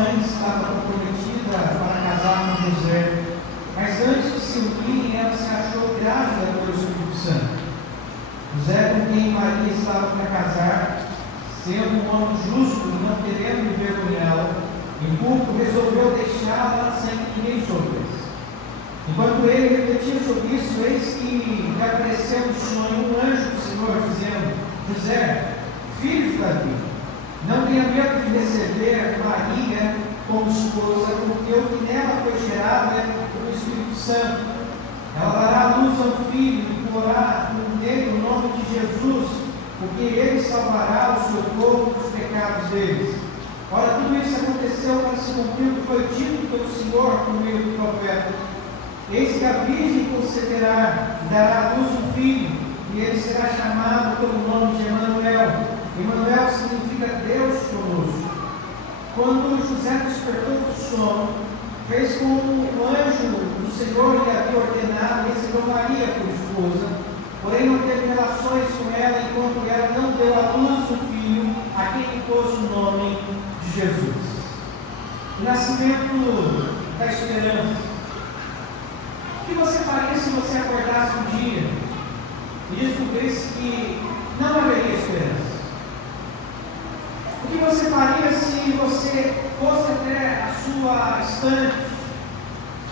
mãe estava comprometida para casar com José, mas antes de se unirem, ela se achou grávida pelo Espírito Santo. José, com quem Maria estava para casar, sendo um homem justo e não querendo viver com ela, em público resolveu deixá-la sem que ninguém soubesse. Enquanto ele refletia sobre isso, eis que lhe apareceu no sonho um anjo do Senhor, dizendo: José, filho de Davi, não tenha medo de receber Maria como esposa, porque o que nela foi gerado é do Espírito Santo. Ela dará à luz a um filho e porá nele o nome de Jesus, porque ele salvará o seu povo dos pecados deles. Ora, tudo isso aconteceu para se cumprir o que foi dito pelo Senhor por meio do profeta. Eis que a virgem conceberá e dará à luz um filho, e ele será chamado pelo nome de Emanuel. Emanuel significa Deus conosco. Quando José despertou do sono, fez como o anjo do Senhor lhe havia ordenado e recebeu Maria por esposa, porém não teve relações com ela enquanto ela não deu à luz o filho, a quem lhe pôs o nome de Jesus. O nascimento da esperança. O que você faria se você acordasse um dia e descobrisse que não haveria esperança? O que você faria se você fosse até a sua estante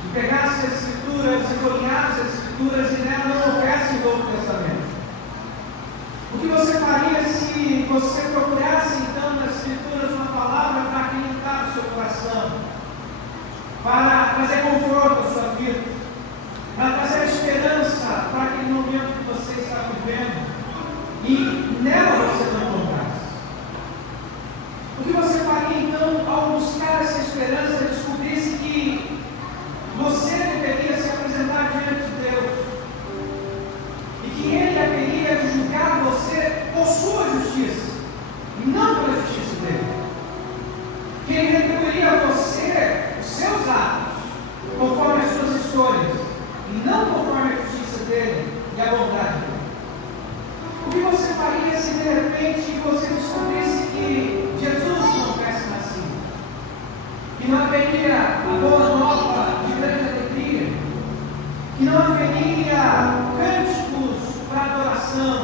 e pegasse as Escrituras e folheasse as Escrituras e nela não houvesse o Novo Testamento? O que você faria se você procurasse então nas Escrituras uma palavra para acreditar o seu coração, para trazer conforto à sua vida, para trazer esperança para aquele momento que você está vivendo e nela você não encontrasse? O que você faria então ao buscar essa esperança e descobrisse que você deveria se apresentar diante de Deus e que Ele haveria de julgar você por sua justiça e não pela justiça dele? Que Ele retribuiria a você os seus atos conforme as suas escolhas e não conforme a justiça dele e a bondade dele? O que você faria se de repente você descobrisse que Jesus não tivesse nascido? Que não haveria a boa nova de grande alegria? Que não haveria cânticos para adoração?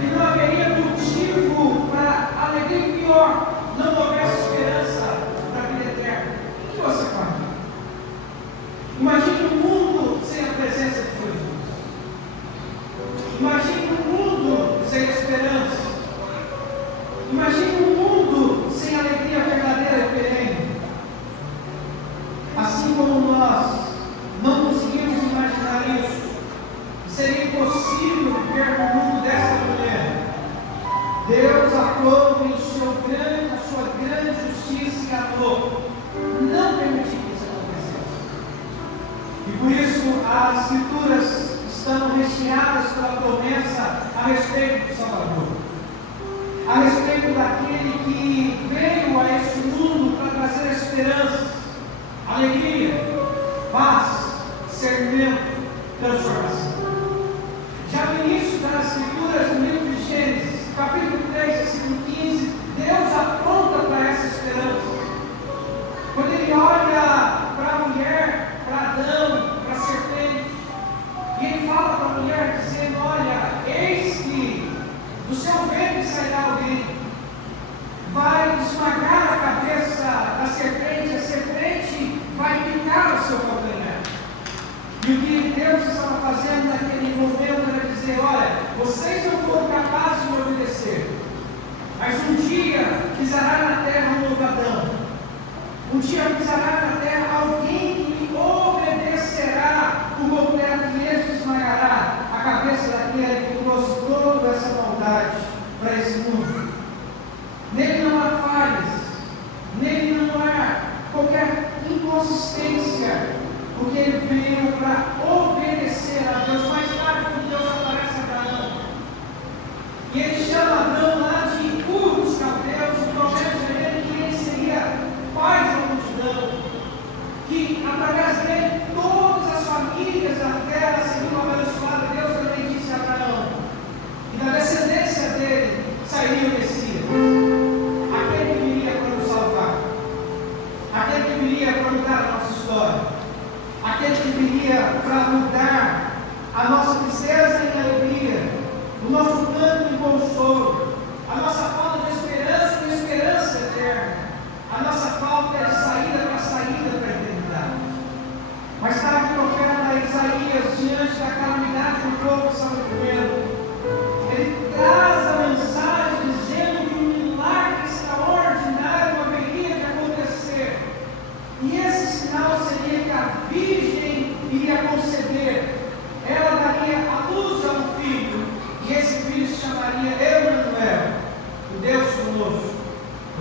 Que não haveria motivo para alegria? E pior, não houvesse esperança para a vida eterna? O que você faria? Imagine um mundo sem a presença de Jesus. Imagine um mundo sem esperança. Imagine um mundo sem alegria verdadeira e perene. Assim como nós não conseguimos imaginar isso, seria impossível viver num mundo dessa maneira. Deus aprova em a sua grande justiça e amor não permitir que isso acontecesse. E por isso as Escrituras estão recheadas pela promessa a respeito do Salvador, a respeito daquele que veio a este mundo para trazer esperança, alegria, paz, discernimento, transformação. Já no início das Escrituras, no livro de Gênesis, capítulo 3, versículo 15, Deus aponta para essa esperança. Quando Ele olha para a mulher, para Adão, para a serpente, e Ele fala para a mulher dizendo: olha, eis que do seu ventre sairá alguém, vai esmagar a cabeça da serpente, a serpente vai picar o seu calcanhar. E o que Deus estava fazendo naquele momento era dizer: olha, vocês não foram capazes de me obedecer, mas um dia pisará na terra um novo Adão, um dia pisará na terra alguém que me obedecerá por completo, e este esmagará a cabeça daquele que trouxe toda essa maldade para esse mundo. Nele não há falhas, nele não há qualquer inconsistência, porque ele veio para obedecer a Deus. Mais tarde, quando Deus aparece a Abraão, e ele chama Abraão lá de Ur dos Caldeus, e promete a ele que ele seria pai de uma multidão, que através dele todas as famílias da terra seriam abençoadas. Deus também disse a Abraão que da descendência dele sairia o Messias, aquele que viria para nos salvar.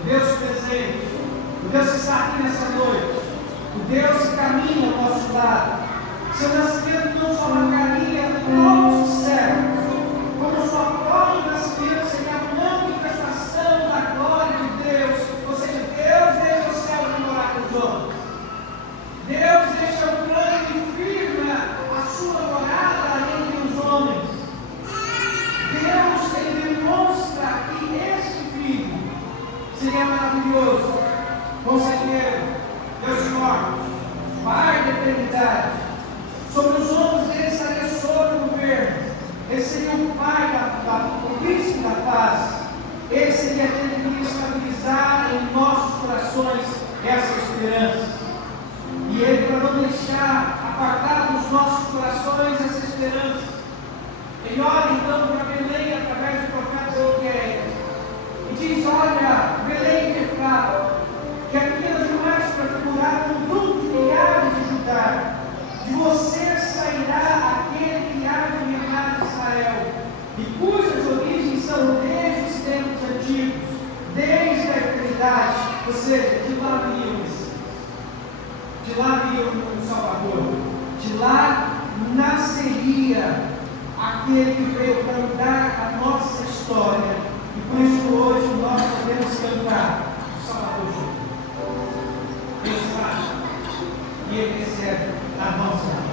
o Deus presente, o Deus que está aqui nessa noite, o Deus que caminha ao nosso lado. Seu nascimento não só marcaria todos os céus, como sua glória de nascimento seria a manifestação da glória de Deus. Ou seja, Deus deixa o céu de morar com os homens. Deus deixa o plano e firma a sua morada entre os homens. Deus ele demonstra que este filho seria maravilhoso, conselheiro, Deus forte, Pai da eternidade. Sobre os ombros dele estaria sobre o governo. Ele seria o Pai o príncipe da paz. Ele seria aquele que iria estabilizar em nossos corações essa esperança. E ele, para não deixar apartar dos nossos corações essa esperança, ele olha então para Belém através do profeta Oséias e diz: olha, Belém de Efrata, que é pequena demais para figurar um grupo de milhares de Judá. De você sairá aquele que há de reinar Israel, e cujas origens são desde os tempos antigos, desde a eternidade. Ou seja, de lá viria o Messias, de lá viria o Salvador, de lá nasceria aquele que veio para mudar a nossa história. E por isso hoje nós podemos cantar o Salvador junto. Deus faz e Ele recebe a nossa vida.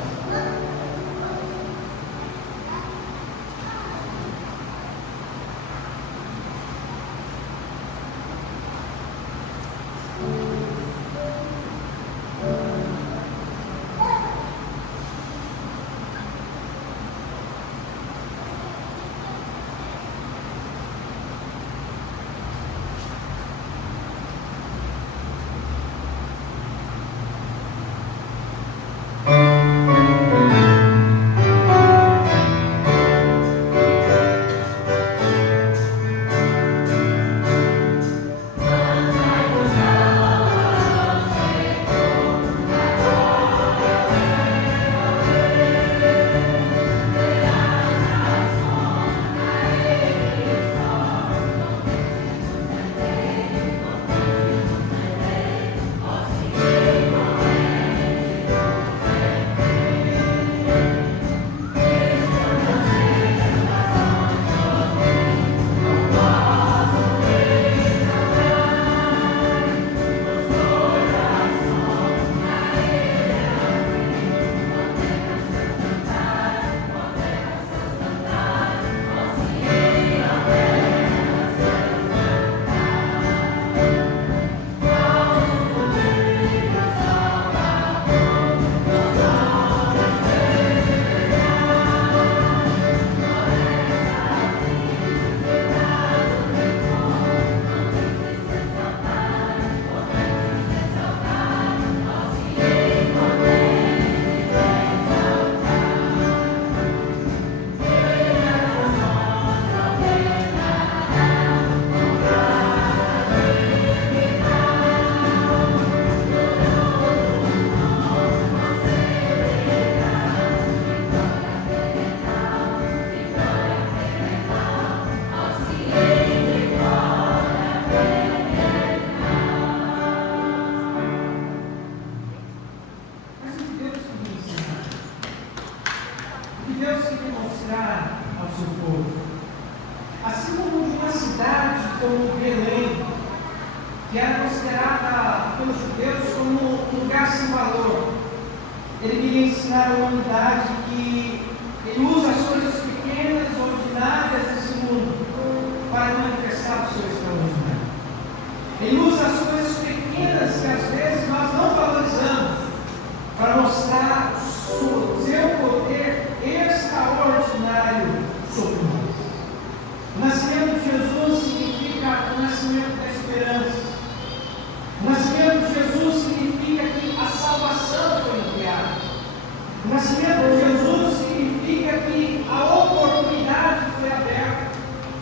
Que era considerada pelos judeus como um lugar sem valor. Ele queria ensinar a humanidade que ele usa as coisas pequenas, ordinárias desse mundo para manifestar o seu extraordinário. Ele usa as coisas pequenas que às vezes nós não valorizamos para mostrar o seu poder extraordinário sobre nós. O nascimento de Jesus significa o nascimento da esperança. O nascimento de Jesus significa que a salvação foi enviada. O nascimento de Jesus significa que a oportunidade foi aberta.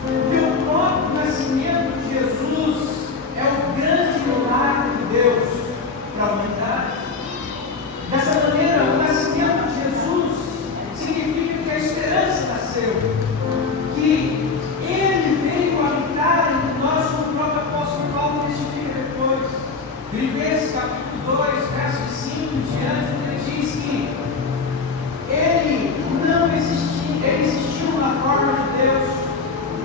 E o próprio nascimento de Jesus Filipenses capítulo 2, versos 5 em diante, ele diz que ele não existiu, ele existiu na forma de Deus,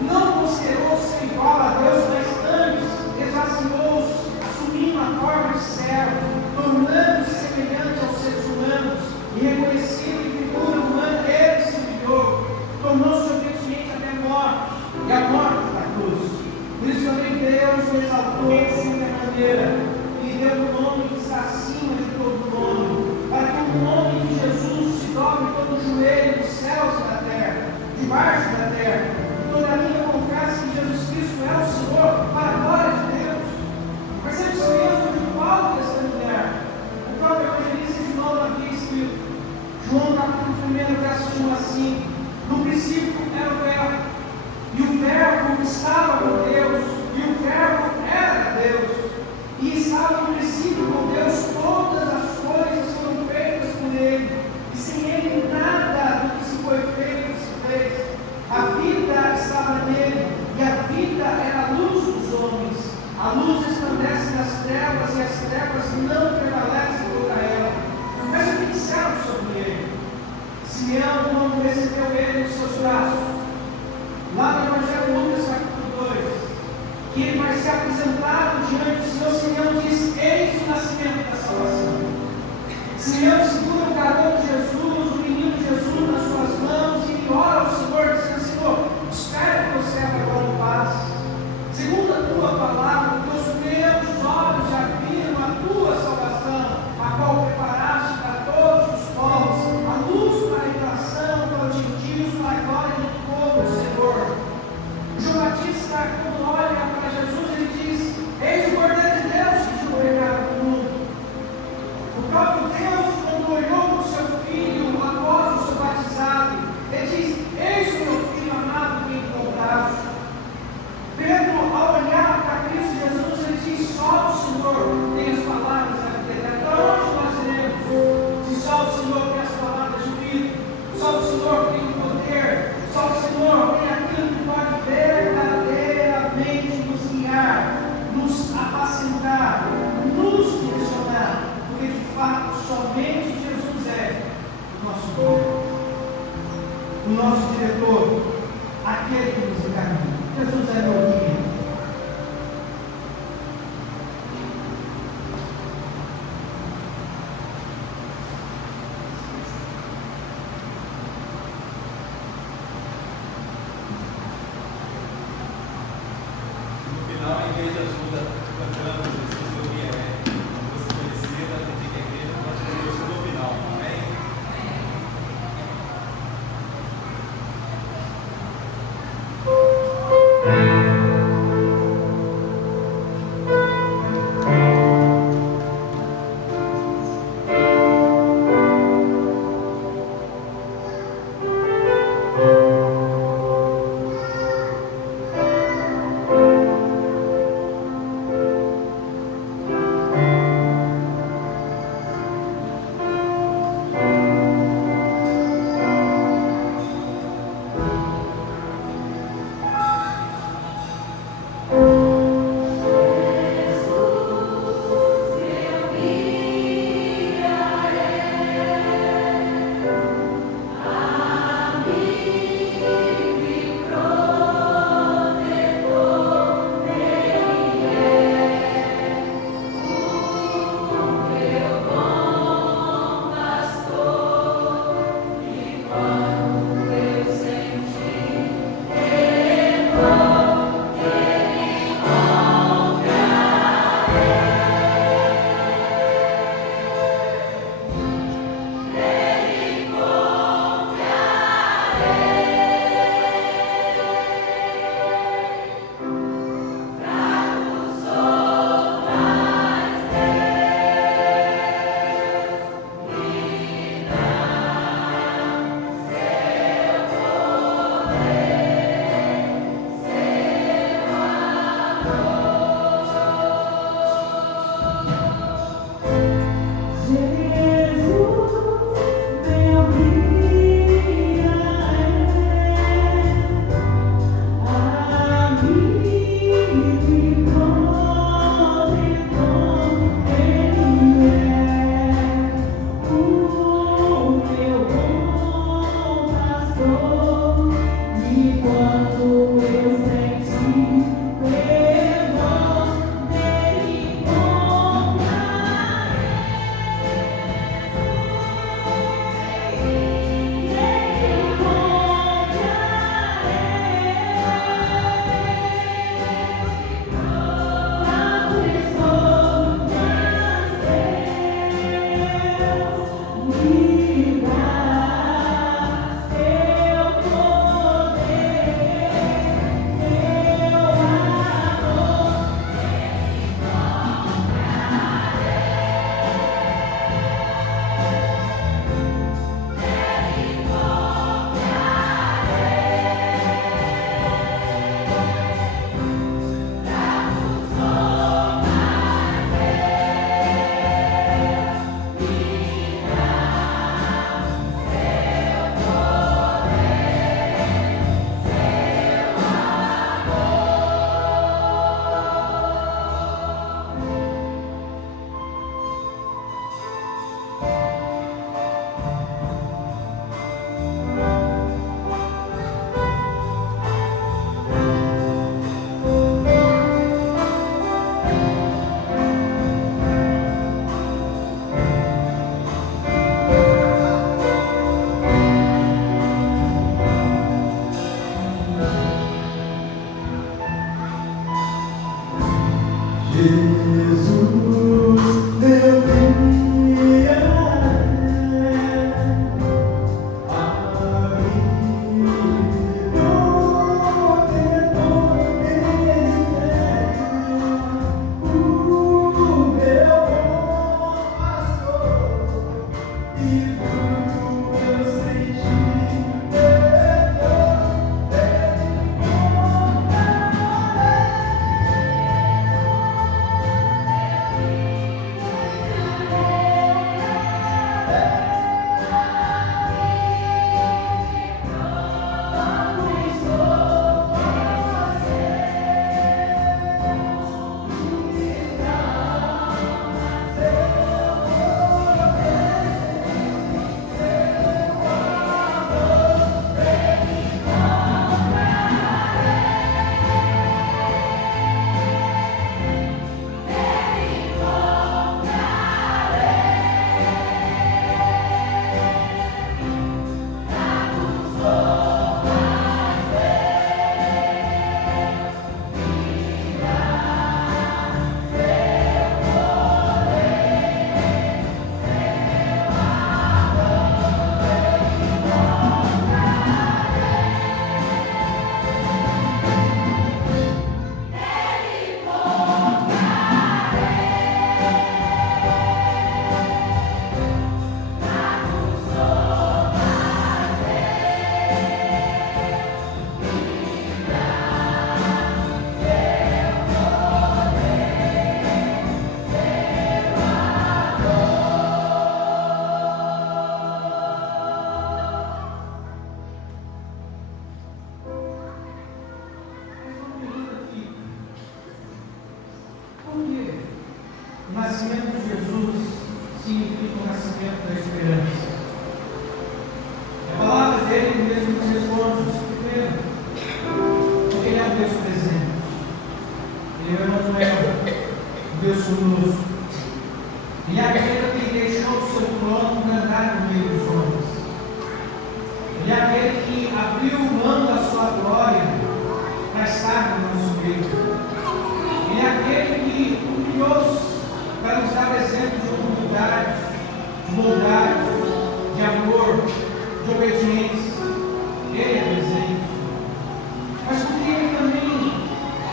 não considerou ser igual a Deus, mas antes esvaziou-se, assumindo a forma de servo, tornando-se semelhante aos seres humanos, e reconhecido em figura humana, ele se humilhou, tornou-se obediente até a morte, e a morte da cruz. Por isso também Deus o exaltou sobremaneira, e lhe deu o nome que está acima de todo nome, para que o nome de Jesus se dobre todo o joelho dos céus e da terra, debaixo da terra, e toda a língua confesse que Jesus Cristo é o Senhor, para a glória de Deus. Percebe isso mesmo de Paulo dessa mulher? O próprio evangelista de novo havia escrito, João capítulo 1, verso 1 a 5, no princípio era o verbo, e o verbo estava com Deus, e o verbo era Deus, e estava no princípio com Deus, todas as coisas foram feitas por Ele, e sem Ele nada do que se foi feito se fez. A vida estava nele, e a vida era a luz dos homens. A luz resplandece nas trevas, e as trevas não prevalecem contra ela. Mas o que disseram sobre ele? Simeão, quando recebeu ele nos seus braços, lá no Evangelho de Lucas, capítulo 2, que ele vai ser apresentado diante do Senhor, Simeão diz: eis o nascimento da salvação. Simeão segura o garoto Jesus, o menino Jesus nas suas mãos, e ora ao Senhor, dizendo: Senhor, espere que eu serve agora em paz. Segundo a tua palavra, o teu O nascimento de Jesus significa o nascimento da esperança. A palavra dele mesmo nos responde. Primeiro, porque ele é o Deus presente. Ele é o Emmanuel, o Deus conosco. Ele é aquele que deixou o seu trono para andar no meio dos homens. Ele é aquele que abriu mão da sua glória para estar no nosso meio. Ele é aquele que humilhou-se para nos dar exemplo de humildade, de bondade, de amor, de obediência. Ele é presente. Mas porque ele também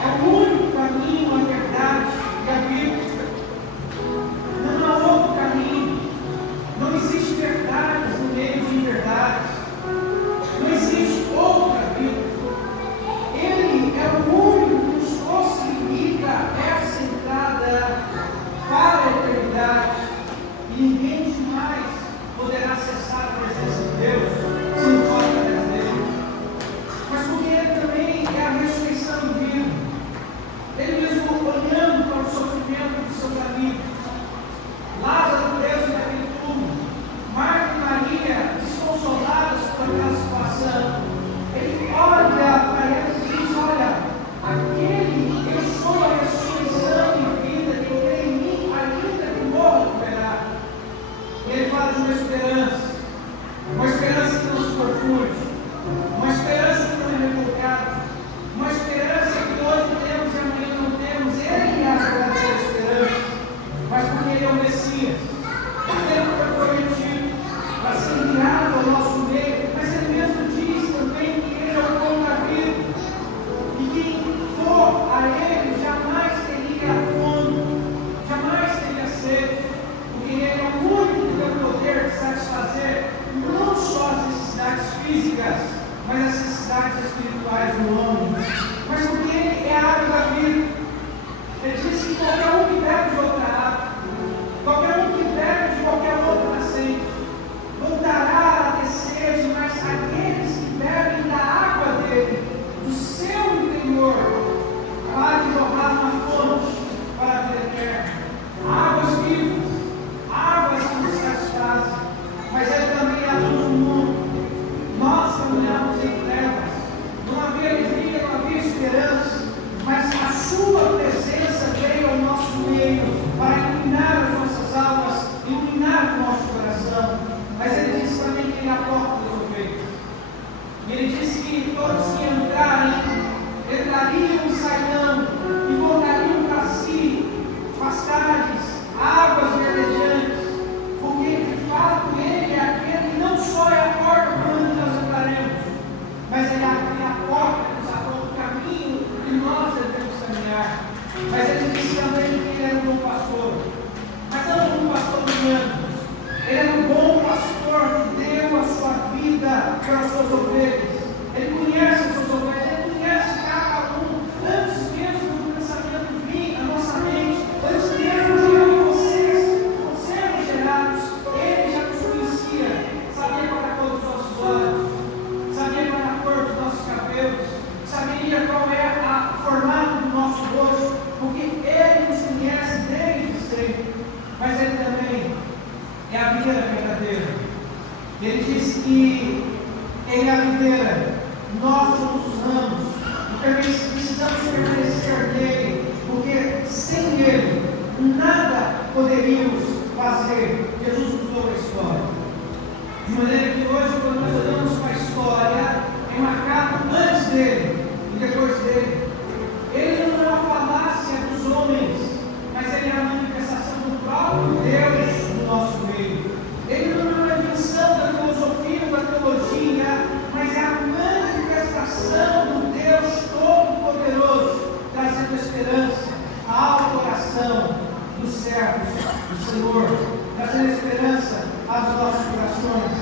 é o único caminho, a verdade e a vida. Não há outro caminho. Não existe verdade no meio de inverdades. Não existe outra vida. Ele é o único que nos possibilita essa entrada para a eternidade. E ninguém jamais poderá acessar a presença de Deus nada poderíamos fazer. Jesus mudou a história. De maneira que hoje, quando nós olhamos para a história, é marcado antes dele e depois dele. Ele não é uma falácia dos homens, mas ele é a manifestação do próprio Deus no nosso meio. Ele não é uma invenção da filosofia ou da teologia, mas é a manifestação do Deus Todo-Poderoso, trazendo esperança ao coração dos servos do Senhor, trazendo esperança aos nossos corações.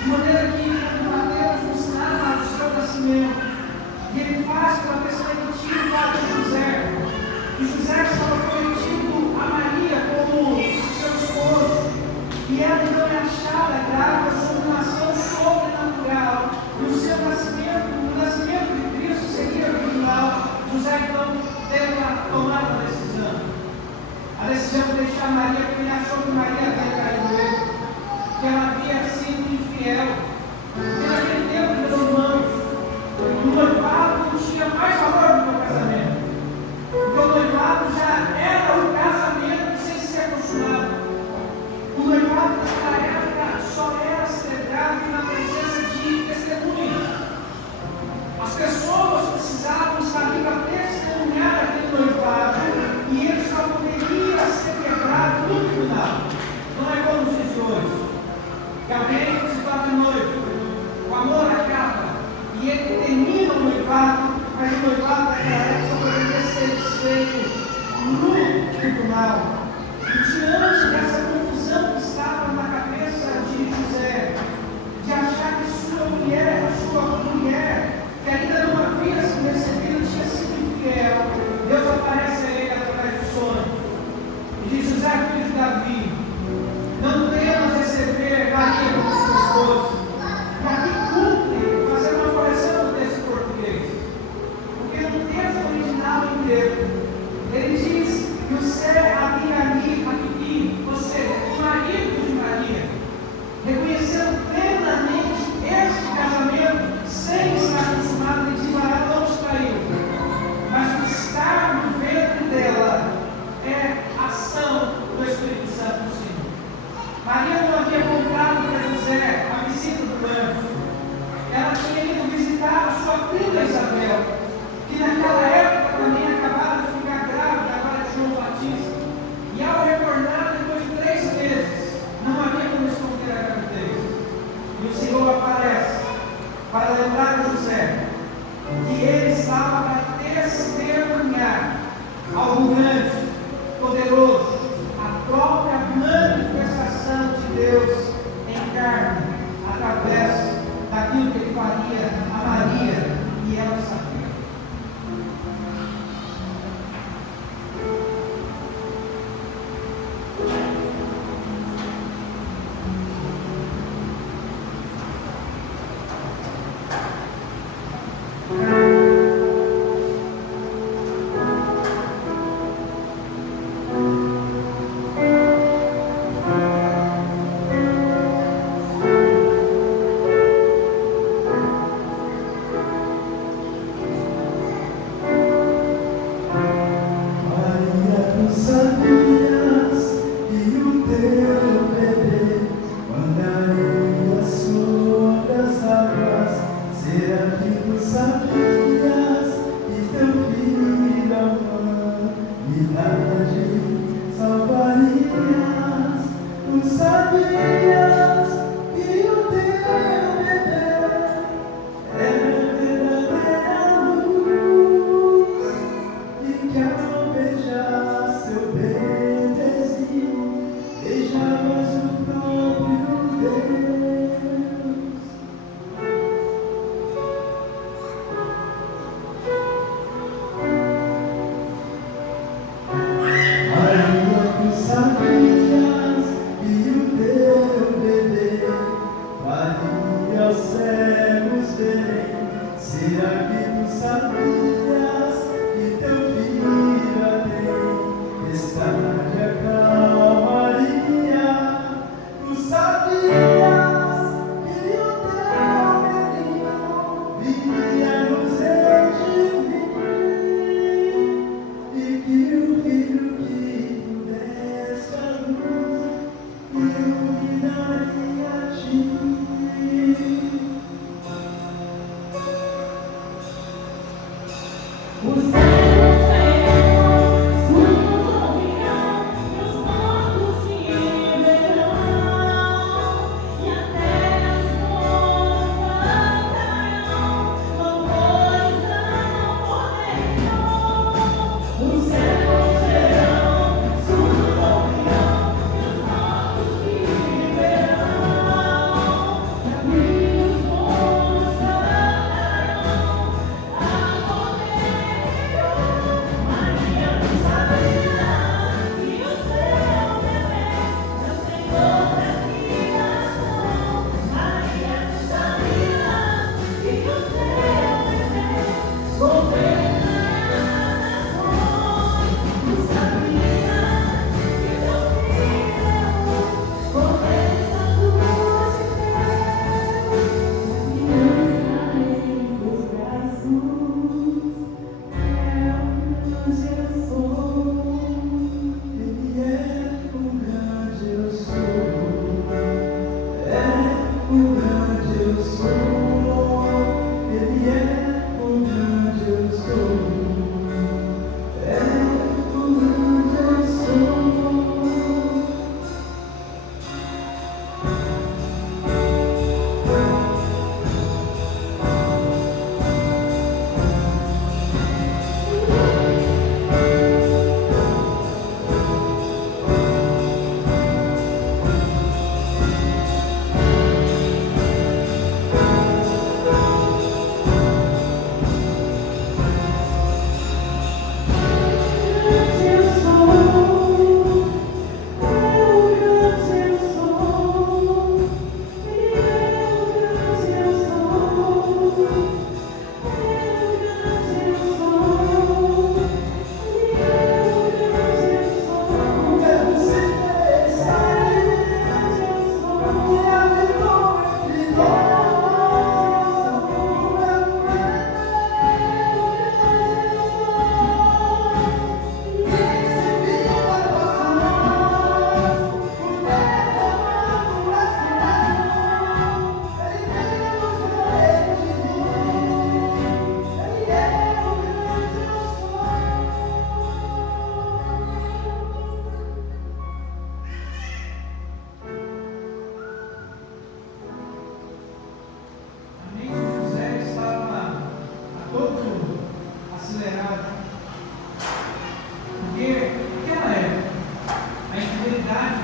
De maneira que, quando Mateus nos narra o seu nascimento, e ele faz pela pessoa antiga de José, e José estava prometido a Maria como seu esposo, e ela então é achada grávida sob uma ação sobrenatural, e o seu nascimento, o nascimento de Cristo seria virginal. José então teve que tomar uma decisão. A decisão de deixar Maria, porque ele achou que Maria havia caído nele, que ela havia sido infiel. E naquele tempo, meus irmãos, o noivado não tinha mais valor do que o casamento. Porque o noivado já era o casamento sem ser consumado. O noivado naquela época só era celebrado na presença de testemunhas. As pessoas precisavam estar ali para testemunhar aquele noivado, e ele só poderia ser quebrado no final. Não é como nos dias de hoje, que alguém se torna noivo, o amor acaba e ele termina o noivado, mas o noivado daquela época só poderia ser desfeito no tribunal. E diante dessa confusão que estava na cabeça de José, de achar que sua mulher, que ainda não havia se recebido, tinha sido infiel, Deus aparece a ele através do sonho e diz: José, filho de Davi, não temas receber Maria como sua esposa. E aqui cumpre fazer uma correção no texto português, porque no texto original em grego ele diz que o Sé Abiani, ou seja, o marido de Maria, reconhecendo plenamente este casamento sem estar consumado, ele diz: ela não os traiu, mas o estar no ventre dela é ação do Espírito Santo do Senhor. Maria não havia comprado para José a visita do anjo. Ela tinha ido visitar a sua prima Isabel, que naquela época também acabara de ficar grávida agora de João Batista. E ao retornar, depois de 3 meses, não havia como esconder a gravidez. E o Senhor aparece para lembrar a José que ele estava para testemunhar algo grande, poderoso, a própria manifestação de Deus em carne, através daquilo que ele faria a Maria, e ela sabia.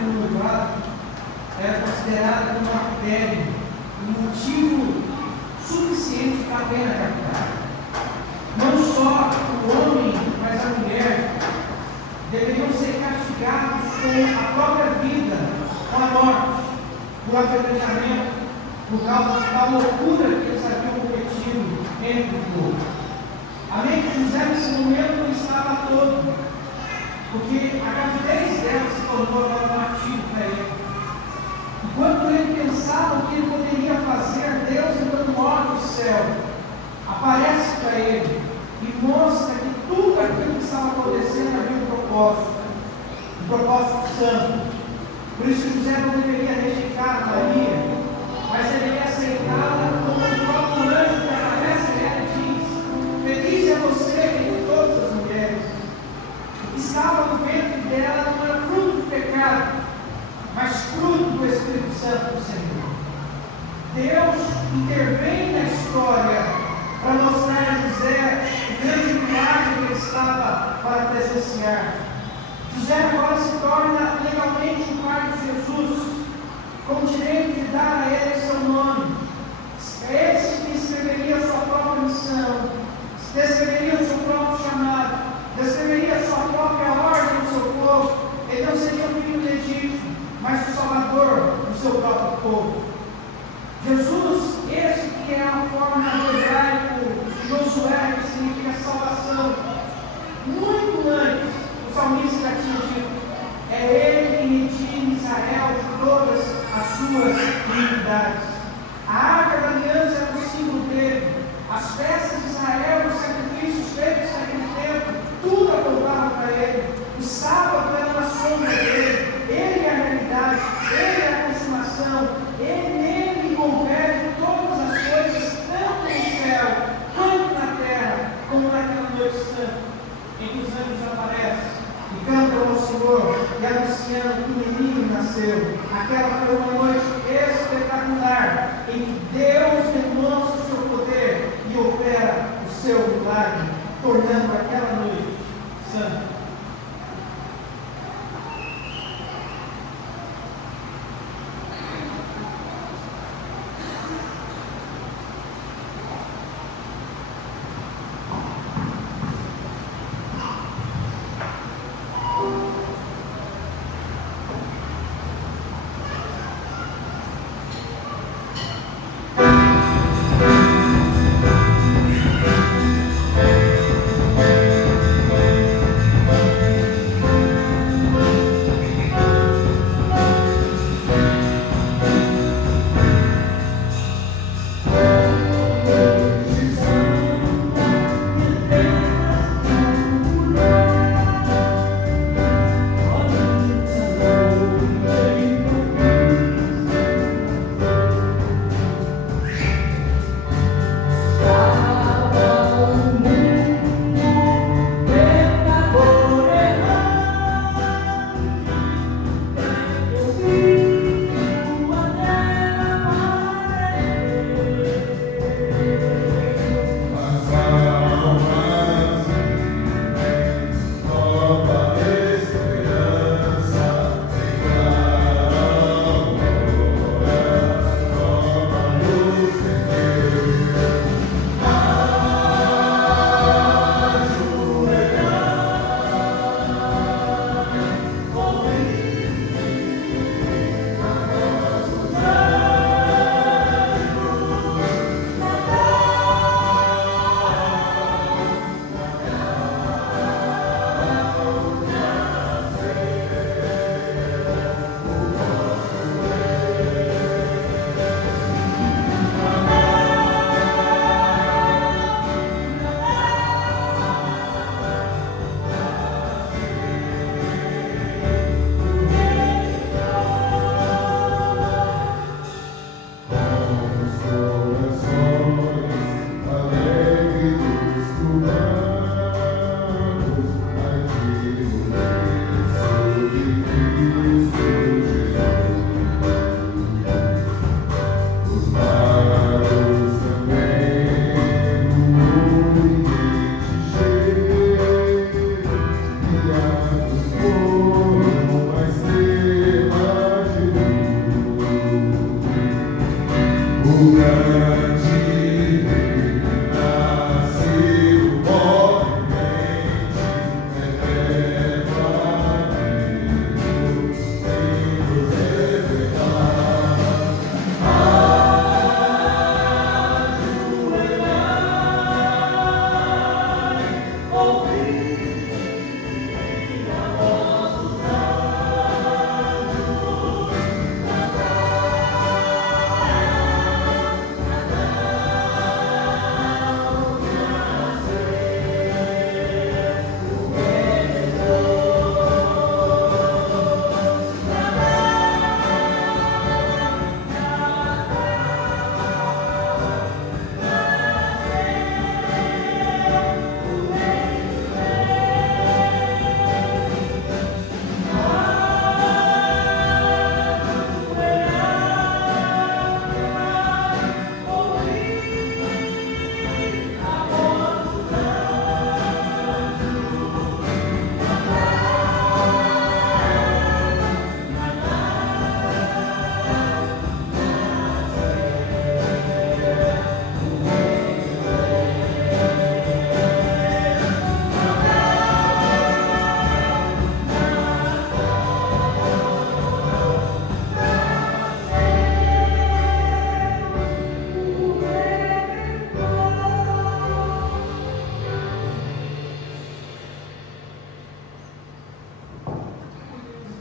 no noivado era considerada como uma pele, um motivo suficiente para a pena capital. Não só o homem, mas a mulher deveriam ser castigados com a própria vida, com a morte, por apedrejamento, por causa da loucura que eles haviam cometido entre o povo. Amém? José nesse momento não estava todo, porque a gravidez dela se tornou agora um ativo para ele. Enquanto ele pensava o que ele poderia fazer, Deus, então olha do céu, aparece para ele e mostra que tudo aquilo que estava acontecendo havia um propósito santo. Por isso José não deveria rejeitar a Maria, mas deveria aceitá-la como o próprio anjo que aparece nela e diz: feliz é você entre todas as mulheres. O que estava no ventre dela não era fruto do pecado, mas fruto do Espírito Santo do Senhor. Deus intervém na história para mostrar a José o grande milagre que ele estava para presenciar. José agora se torna legalmente o pai de Jesus, com direito de dar a ele seu nome. Esse que escreveria a sua própria missão, descreveria o seu próprio chamado, descreveria a sua própria ordem do seu povo. Ele não seria o filho legítimo, mas o salvador do seu próprio povo. Jesus, esse que é a forma do hebraico Josué, que significa salvação. Muito antes, o salmista já tinha dito: é ele que redime Israel de todas as suas iniquidades. A arca da aliança era o símbolo dele. As festas de Israel, os sacrifícios feitos naquele tempo, tudo apontava para ele. O sábado era uma sombra dele. Ele é a realidade, ele é a consumação, ele nele converge todas as coisas, tanto no céu, quanto na terra, como naquela noite santa, em que os anjos aparecem e cantam ao Senhor e anunciando que o menino nasceu. Aquela foi uma noite espetacular, em que Deus demonstra o seu poder e opera o seu milagre, tornando aquela noite santa.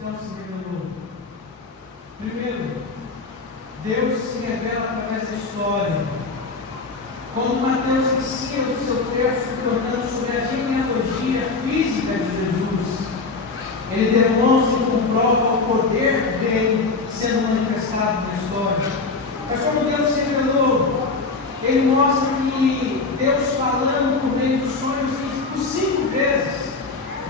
então se revelou? Primeiro, Deus se revela através da história. Como Mateus ensina no seu texto, contando sobre a genealogia física de Jesus, ele demonstra e comprova o poder dele sendo manifestado na história. Mas como Deus se revelou, ele mostra que Deus falando por meio dos sonhos, por 5 vezes,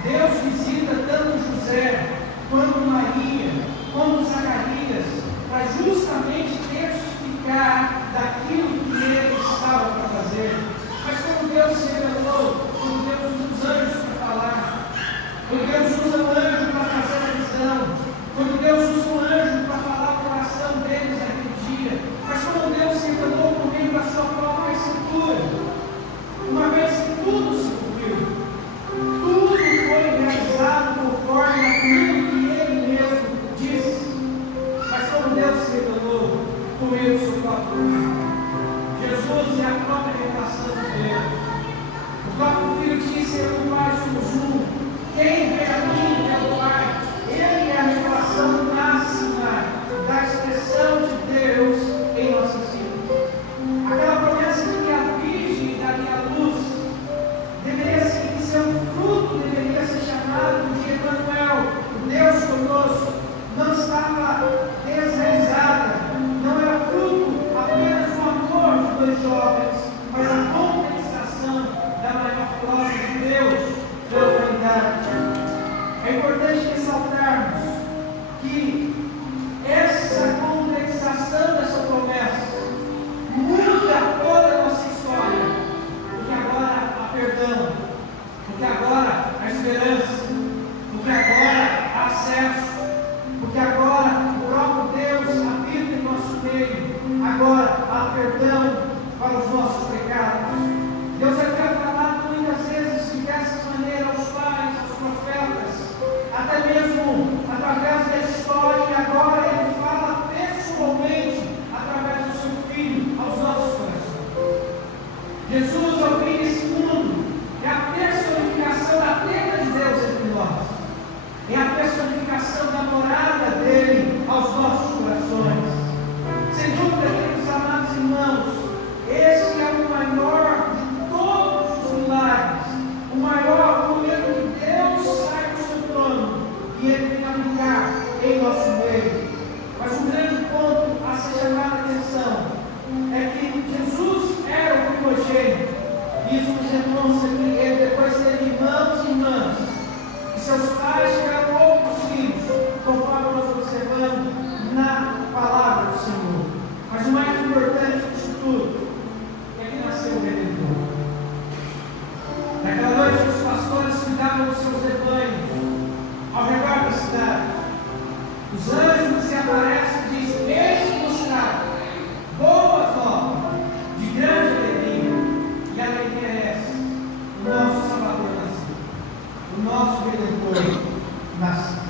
Deus visita tanto José, quanto Maria, quanto Zacarias, para justamente testificar daquilo que ele estava para fazer. Mas como Deus se revelou, como Deus usa os anjos para falar, quando Deus usa o anjo para fazer a visão, quando Deus usa o anjo para falar o coração deles naquele dia, mas quando Deus se revelou por meio da sua própria escritura, uma vez que tudo se cumpriu, tudo foi realizado conforme aquilo que ele mesmo disse, mas como Deus se revelou por meio do seu próprio Filho. Jesus é a própria revelação de Deus. O próprio Filho disse: eu e o Pai somos um. Quem vê a mim é o Pai. Ele é a revelação máxima da expressão de Deus em nossas vidas. Aquela promessa de que a Virgem daria a luz deveria ser um fruto, deveria ser chamado de Emmanuel, o Deus conosco, não estava desrealizada, não era fruto apenas do amor de 2 jovens, mas a compensação da maior glória de Deus pela humanidade. É importante ressaltarmos que essa concretização dessa promessa muda toda a nossa história, porque agora há perdão, porque agora há esperança, porque agora há acesso, porque agora o próprio Deus habita em nosso meio, agora há perdão para os nossos pecados. Deus havia falado muitas vezes de diversas maneiras aos pais, aos profetas, até mesmo através da história, e agora Ele fala pessoalmente através do seu Filho aos nossos corações. Jesus, ao vir nesse mundo, é a personificação da plena de Deus entre nós, é a personificação da morada dele aos nossos corações. Sem dúvida, queridos amados irmãos, esse é o maior de todos os milagres, o maior momento que Deus sai do seu trono e Ele vem habitar em nosso meio. Mas um grande ponto a ser chamado a atenção é que Jesus era o primogênito. Isso nos demonstra que Ele depois teve irmãos e irmãs, e seus pais tiveram outros filhos, conforme nós observamos na palavra do Senhor. Mas o mais importante disso tudo é que nasceu o Redentor. Naquela noite, os pastores cuidavam dos seus rebanhos ao redor da cidade. Os anjos se aparecem e dizem: eis-vos trago boas novas, de grande alegria. E a alegria é essa: o nosso Salvador nasceu, o nosso Redentor nasceu.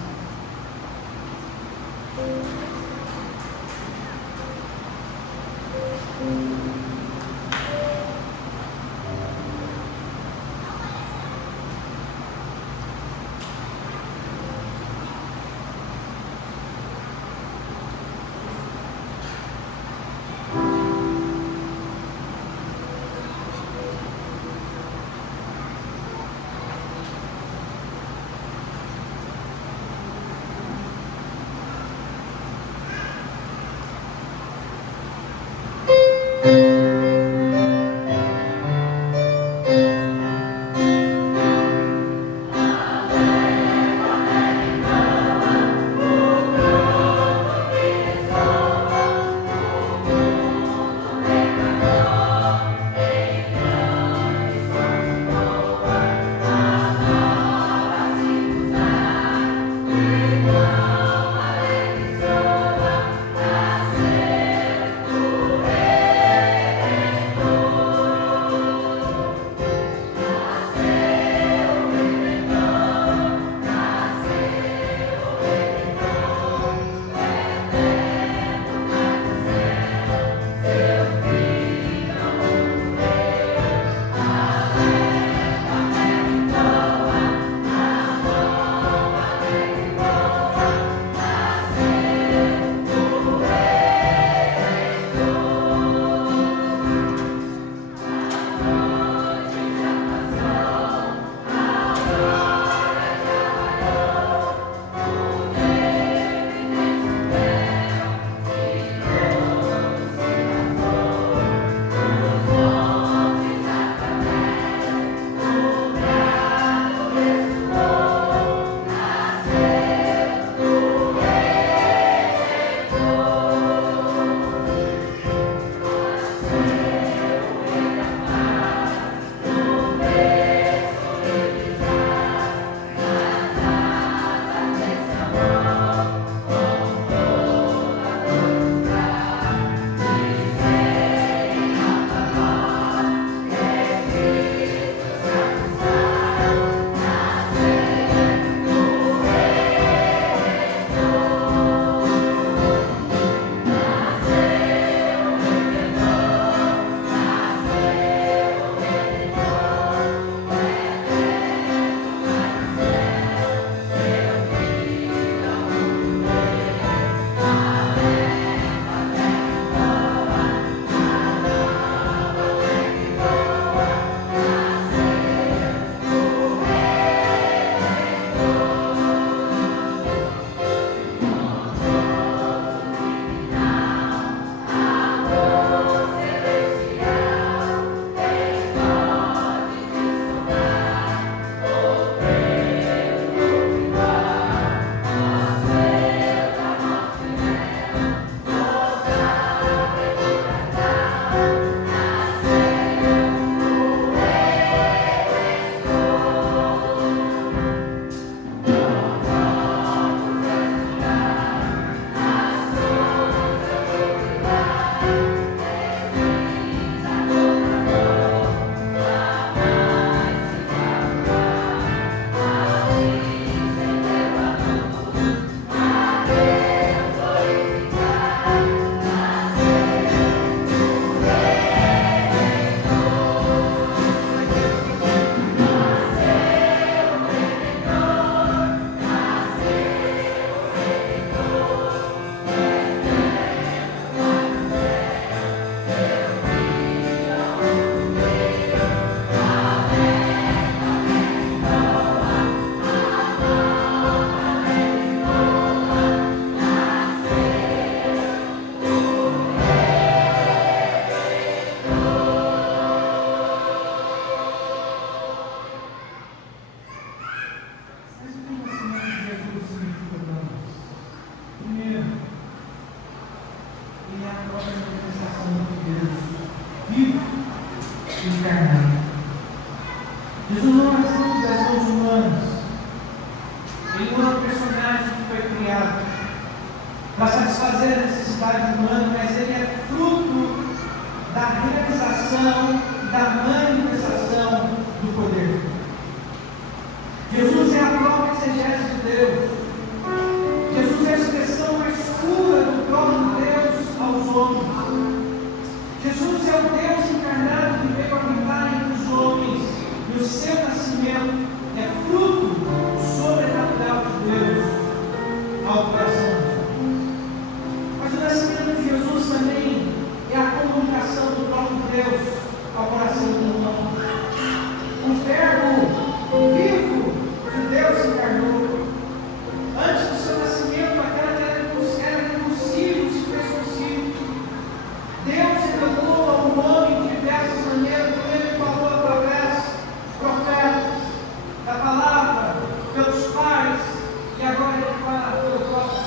para satisfazer a necessidade humana, mas ele é fruto da realização, da manifestação do poder. Jesus é a própria exegese de Deus. Jesus é a expressão mais pura do próprio Deus aos homens. Jesus é o Deus encarnado que veio habitar entre os homens, e o seu nascimento é fruto sobrenatural de Deus ao coração dos homens. Mas o nascimento de Jesus também é a comunicação do próprio Deus ao coração do homem. O Verbo vivo de Deus se encarnou. Antes do seu nascimento, aquela que era impossível se fez possível. Deus revelou ao homem de diversas maneiras, como ele falou através dos profetas, da palavra, pelos pais, e agora ele fala pelo próprio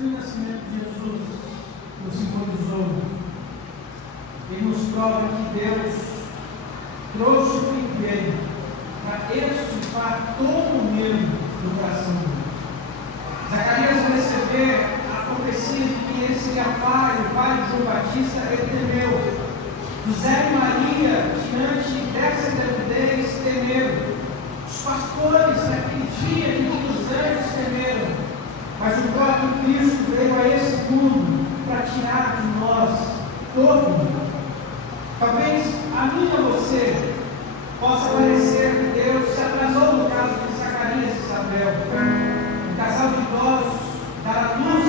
que o nascimento de Jesus nos simbolizou. Ele nos prova que Deus trouxe o Filho dele para extirpar todo o medo do coração dele. Zacarias, ao receber a profecia de que ele seria pai, o pai de João Batista, ele temeu. José e Maria, diante dessa gravidez, temeram. Os pastores, naquele dia, que os anjos temeram. Mas o próprio Cristo veio a esse mundo para tirar de nós todo mundo. Talvez a mim ou você possa parecer que Deus se atrasou no caso de Zacarias e Isabel. Um casal de idosos, dar a luz